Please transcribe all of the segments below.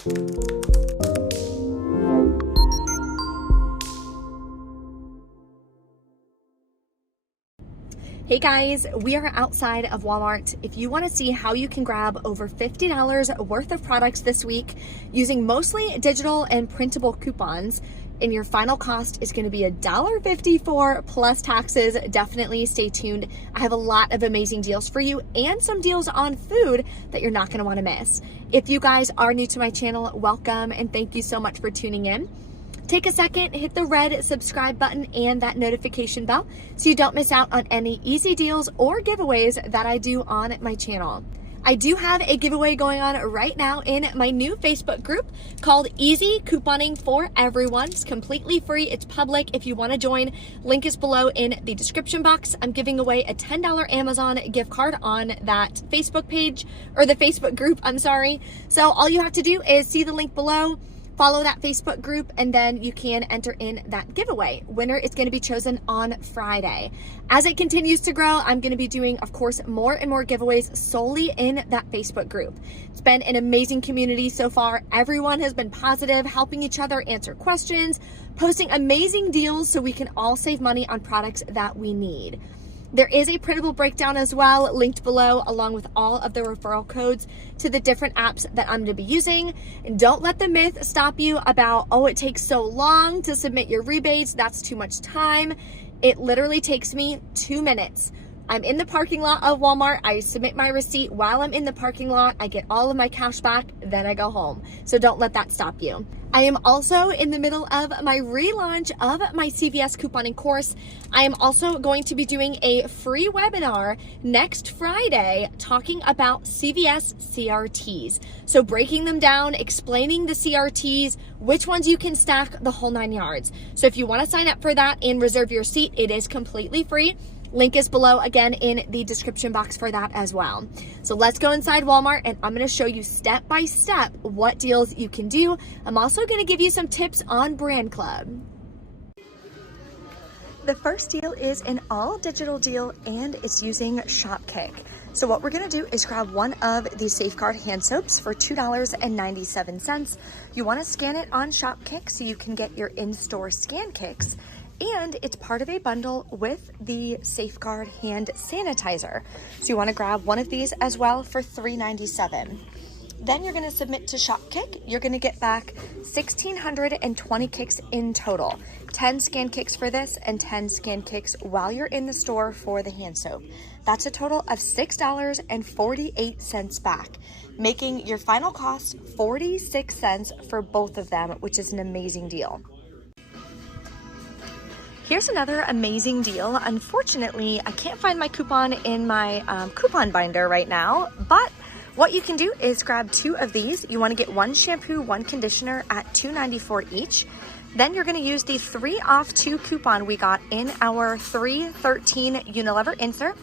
Hey guys, we are outside of Walmart. If you want to see how you can grab over $50 worth of products this week using mostly digital and printable coupons, and your final cost is going to be $1.54 plus taxes, definitely stay tuned. I have a lot of amazing deals for you and some deals on food that you're not going to want to miss. If you guys are new to my channel, welcome and thank you so much for tuning in. Take a second, hit the red subscribe button and that notification bell so you don't miss out on any easy deals or giveaways that I do on my channel. I do have a giveaway going on right now in my new Facebook group called Easy Couponing for Everyone. It's completely free. It's public. If you want to join, link is below in the description box. I'm giving away a $10 Amazon gift card on that Facebook page, or the Facebook group, I'm sorry. So all you have to do is see the link below, follow that Facebook group, and then you can enter in that giveaway. Winner is going to be chosen on Friday. As it continues to grow, I'm going to be doing, of course, more and more giveaways solely in that Facebook group. It's been an amazing community so far. Everyone has been positive, helping each other answer questions, posting amazing deals so we can all save money on products that we need. There is a printable breakdown as well, linked below, along with all of the referral codes to the different apps that I'm going to be using. And don't let the myth stop you about, oh, it takes so long to submit your rebates. That's too much time. It literally takes me 2 minutes. I'm in the parking lot of Walmart. I submit my receipt while I'm in the parking lot. I get all of my cash back, then I go home. So don't let that stop you. I am also in the middle of my relaunch of my CVS couponing course. I am also going to be doing a free webinar next Friday talking about CVS CRTs. So breaking them down, explaining the CRTs, which ones you can stack, the whole 9 yards. So if you want to sign up for that and reserve your seat, it is completely free. Link is below, again, in the description box for that as well. So let's go inside Walmart and I'm going to show you step by step what deals you can do. I'm also going to give you some tips on Brand Club. The first deal is an all digital deal and it's using Shopkick. So what we're going to do is grab one of the Safeguard hand soaps for $2.97. You want to scan it on Shopkick so you can get your in-store scan kicks. And it's part of a bundle with the Safeguard hand sanitizer. So you want to grab one of these as well for $3.97. Then you're going to submit to Shopkick. You're going to get back 1,620 kicks in total. 10 scan kicks for this and 10 scan kicks while you're in the store for the hand soap. That's a total of $6.48 back, making your final cost 46 cents for both of them, which is an amazing deal. Here's another amazing deal. Unfortunately, I can't find my coupon in my coupon binder right now, but what you can do is grab 2 of these. You want to get 1 shampoo, 1 conditioner at $2.94 each. Then you're going to use the 3 off 2 coupon we got in our 313 Unilever insert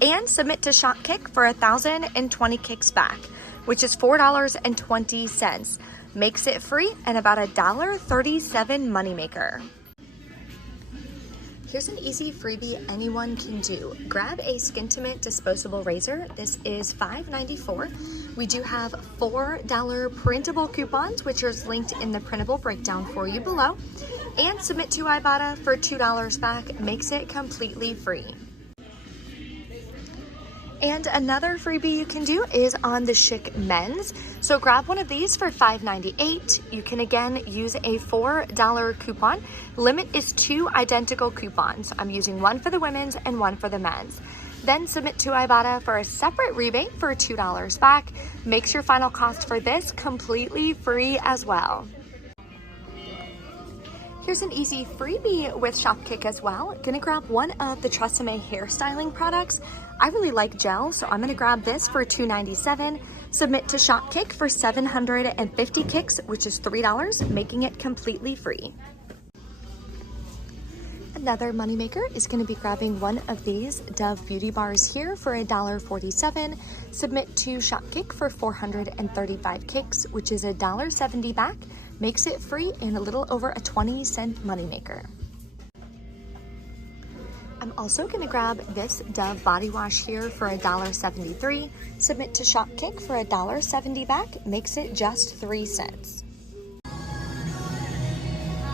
and submit to Shopkick for 1,020 kicks back, which is $4.20. Makes it free and about a $1.37 moneymaker. Here's an easy freebie anyone can do. Grab a Skintimate disposable razor. This is $5.94. We do have $4 printable coupons, which is linked in the printable breakdown for you below. And submit to Ibotta for $2 back. Makes it completely free. And another freebie you can do is on the Chic Men's. So grab one of these for $5.98. You can again use a $4 coupon. Limit is 2 identical coupons. I'm using one for the women's and one for the men's. Then submit to Ibotta for a separate rebate for $2 back. Makes your final cost for this completely free as well. Here's an easy freebie with Shopkick as well. Gonna grab one of the Tresemme hairstyling products. I really like gel, so I'm gonna grab this for $2.97. Submit to Shopkick for 750 kicks, which is $3, making it completely free. Another moneymaker is going to be grabbing one of these Dove beauty bars here for $1.47. Submit to Shopkick for 435 kicks, which is $1.70 back. Makes it free and a little over a 20-cent moneymaker. I'm also gonna grab this Dove body wash here for $1.73. Submit to Shopkick for $1.70 back, makes it just 3 cents.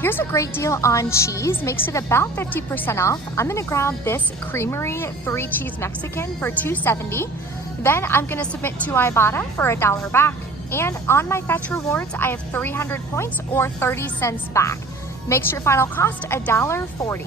Here's a great deal on cheese, makes it about 50% off. I'm gonna grab this Creamery 3 cheese Mexican for $2.70. Then I'm gonna submit to Ibotta for $1 back. And on my Fetch Rewards, I have 300 points or 30 cents back. Makes your final cost $1.40.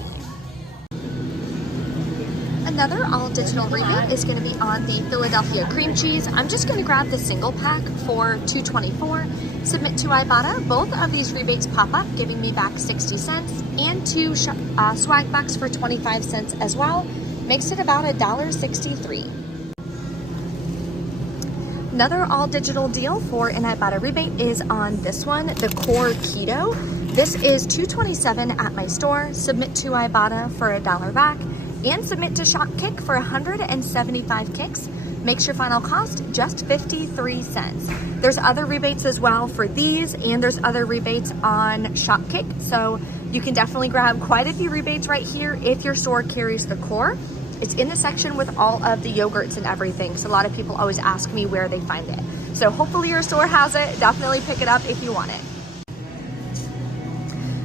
Another all digital rebate is going to be on the Philadelphia cream cheese. I'm just going to grab the single pack for $2.24. Submit to Ibotta. Both of these rebates pop up, giving me back 60 cents, and 2 swag bucks for 25 cents as well. Makes it about $1.63. Another all digital deal for an Ibotta rebate is on this one, the Core Keto. This is $2.27 at my store. Submit to Ibotta for $1 back. And submit to Shopkick for 175 kicks. Makes your final cost just 53 cents. There's other rebates as well for these, and there's other rebates on Shopkick. So you can definitely grab quite a few rebates right here if your store carries the Core. It's in the section with all of the yogurts and everything. So a lot of people always ask me where they find it. So hopefully your store has it. Definitely pick it up if you want it.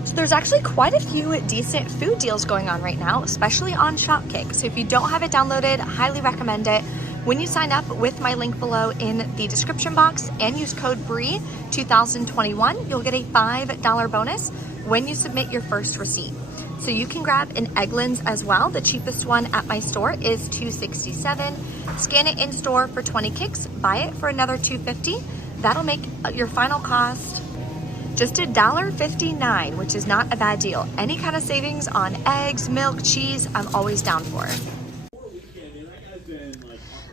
So there's actually quite a few decent food deals going on right now, especially on Shopkick. So if you don't have it downloaded, highly recommend it. When you sign up with my link below in the description box and use code BREE 2021, you'll get a $5 bonus when you submit your first receipt. So you can grab an Eggland's as well. The cheapest one at my store is $2.67. Scan it in store for 20 kicks, buy it for another $2.50. That'll make your final cost just $1.59, which is not a bad deal. Any kind of savings on eggs, milk, cheese, I'm always down for.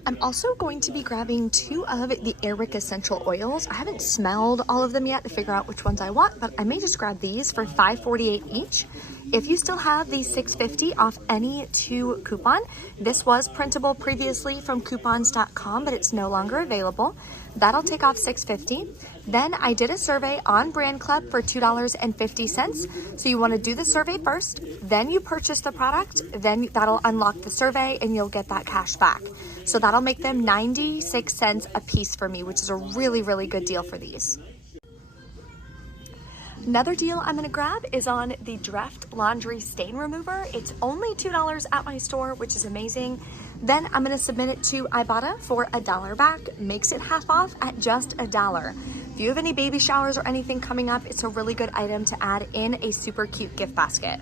I'm also going to be grabbing 2 of the Airwick essential oils. I haven't smelled all of them yet to figure out which ones I want, but I may just grab these for $5.48 each. If you still have the $6.50 off any 2 coupon, this was printable previously from coupons.com, but it's no longer available. That'll take off $6.50. Then I did a survey on Brand Club for $2.50. So you want to do the survey first, then you purchase the product, then that'll unlock the survey and you'll get that cash back. So that'll make them 96 cents a piece for me, which is a really, really good deal for these. Another deal I'm gonna grab is on the Dreft Laundry Stain Remover. It's only $2 at my store, which is amazing. Then I'm gonna submit it to Ibotta for $1 back, makes it half off at just $1. If you have any baby showers or anything coming up, it's a really good item to add in a super cute gift basket.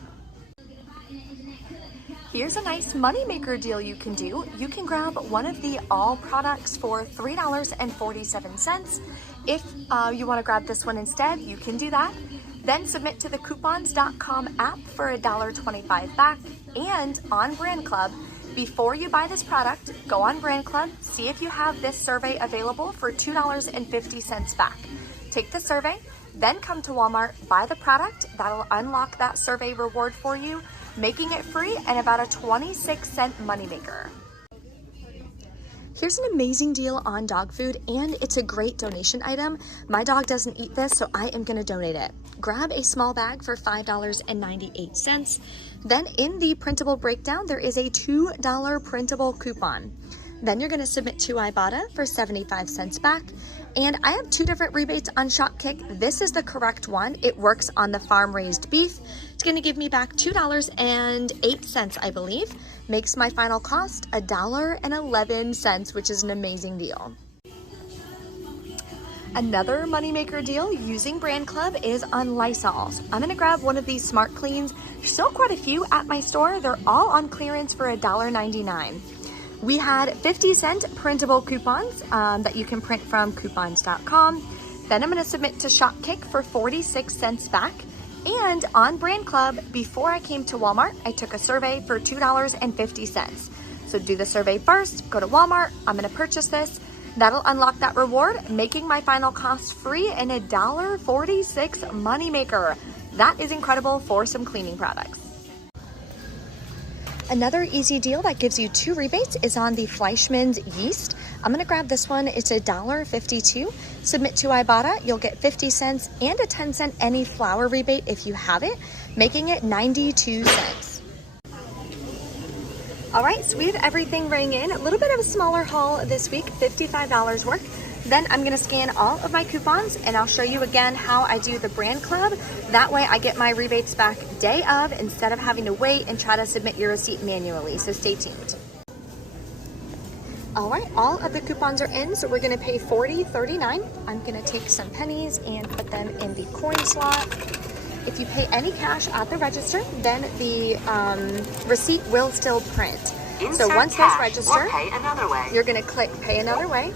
Here's a nice moneymaker deal you can do. You can grab one of the all products for $3.47. If you want to grab this one instead, you can do that. Then submit to the coupons.com app for $1.25 back. And on Brand Club, before you buy this product, go on Brand Club, see if you have this survey available for $2.50 back. Take the survey, then come to Walmart, buy the product. That'll unlock that survey reward for you, making it free and about a 26-cent moneymaker. Here's an amazing deal on dog food, and it's a great donation item. My dog doesn't eat this, so I am gonna donate it. Grab a small bag for $5.98. Then in the printable breakdown, there is a $2 printable coupon. Then you're gonna submit to Ibotta for 75 cents back. And I have 2 different rebates on Shopkick. This is the correct one. It works on the farm-raised beef. It's gonna give me back $2.08, I believe. Makes my final cost $1.11, which is an amazing deal. Another moneymaker deal using Brand Club is on Lysol. So I'm gonna grab one of these Smart Cleans. There's still quite a few at my store. They're all on clearance for $1.99. We had 50-cent printable coupons that you can print from coupons.com. Then I'm gonna submit to Shopkick for 46 cents back. And on Brand Club, before I came to Walmart, I took a survey for $2.50. So do the survey first, go to Walmart, I'm gonna purchase this. That'll unlock that reward, making my final cost free and a $1.46 moneymaker. That is incredible for some cleaning products. Another easy deal that gives you 2 rebates is on the Fleischmann's yeast. I'm gonna grab this one, it's $1.52. Submit to Ibotta, you'll get 50 cents and a 10-cent any flour rebate if you have it, making it 92 cents. All right, so we have everything rang in. A little bit of a smaller haul this week, $55 worth. Then I'm gonna scan all of my coupons and I'll show you again how I do the brand club. That way I get my rebates back day of instead of having to wait and try to submit your receipt manually, so stay tuned. All right, all of the coupons are in, so we're gonna pay $40.39. I'm gonna take some pennies and put them in the coin slot. If you pay any cash at the register, then the receipt will still print. So once those register, you're gonna click Pay Another Way.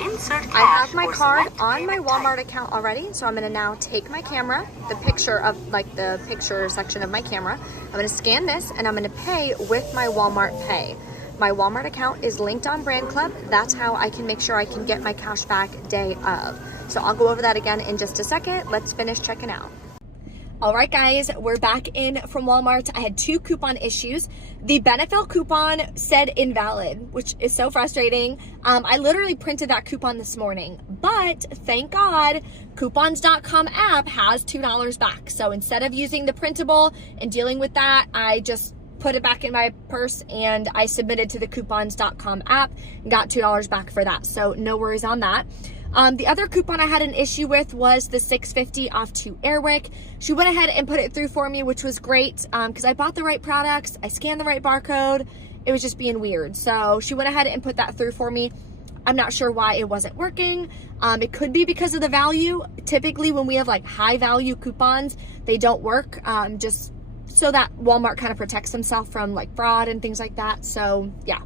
Insert cash. I have my card on my Walmart account already, so I'm gonna now take my camera, the picture of the picture section of my camera. I'm gonna scan this and I'm gonna pay with my Walmart Pay. My Walmart account is linked on Brand Club. That's how I can make sure I can get my cash back day of. So I'll go over that again in just a second. Let's finish checking out. All right, guys, we're back in from Walmart. I had 2 coupon issues. The Benefit coupon said invalid, which is so frustrating. I literally printed that coupon this morning, but thank God, coupons.com app has $2 back. So instead of using the Printable and dealing with that, I just put it back in my purse and I submitted to the coupons.com app and got $2 back for that. So no worries on that. The other coupon I had an issue with was the $6.50 off 2 Airwick. She went ahead and put it through for me, which was great because I bought the right products, I scanned the right barcode. It was just being weird. So she went ahead and put that through for me. I'm not sure why it wasn't working. It could be because of the value. Typically when we have like high value coupons, they don't work just so that Walmart kind of protects themselves from like fraud and things like that. So yeah.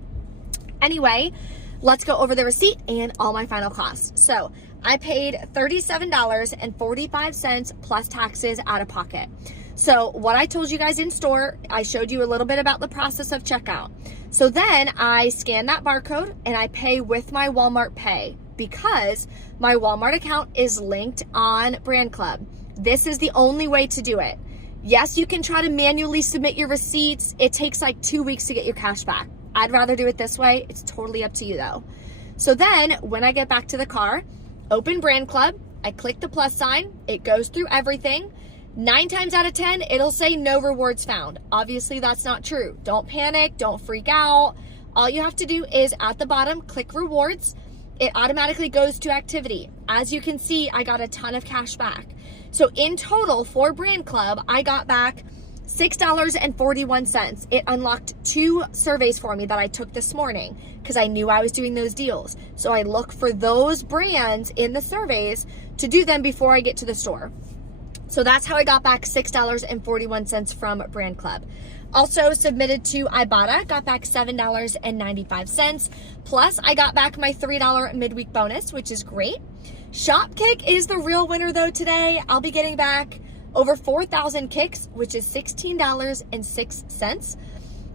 Anyway, let's go over the receipt and all my final costs. So I paid $37.45 plus taxes out of pocket. So what I told you guys in store, I showed you a little bit about the process of checkout. So then I scan that barcode and I pay with my Walmart Pay because my Walmart account is linked on Brand Club. This is the only way to do it. Yes, you can try to manually submit your receipts. It takes like 2 weeks to get your cash back. I'd rather do it this way. It's totally up to you though. So then when I get back to the car, open Brand Club, I click the plus sign, it goes through everything. 9 times out of 10, it'll say no rewards found. Obviously that's not true. Don't panic, don't freak out. All you have to do is at the bottom, click rewards. It automatically goes to activity. As you can see, I got a ton of cash back. So in total for Brand Club, I got back $6.41. It unlocked 2 surveys for me that I took this morning because I knew I was doing those deals. So I look for those brands in the surveys to do them before I get to the store. So that's how I got back $6.41 from Brand Club. Also submitted to Ibotta, got back $7.95. Plus I got back my $3 midweek bonus, which is great. Shopkick is the real winner though today. I'll be getting back over 4,000 kicks, which is $16.06.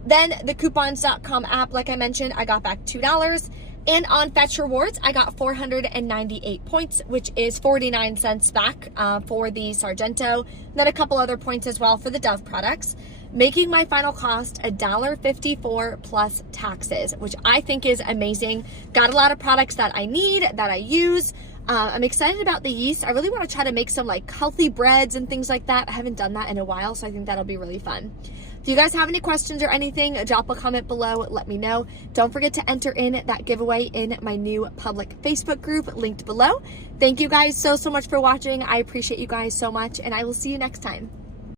Then the coupons.com app, like I mentioned, I got back $2. And on Fetch Rewards, I got 498 points, which is 49 cents back for the Sargento. Then a couple other points as well for the Dove products, making my final cost $1.54 plus taxes, which I think is amazing. Got a lot of products that I need, that I use. I'm excited about the yeast. I really want to try to make some like healthy breads and things like that. I haven't done that in a while, so I think that'll be really fun. If you guys have any questions or anything, drop a comment below, let me know. Don't forget to enter in that giveaway in my new public Facebook group linked below. Thank you guys so much for watching. I appreciate you guys so much, and I will see you next time.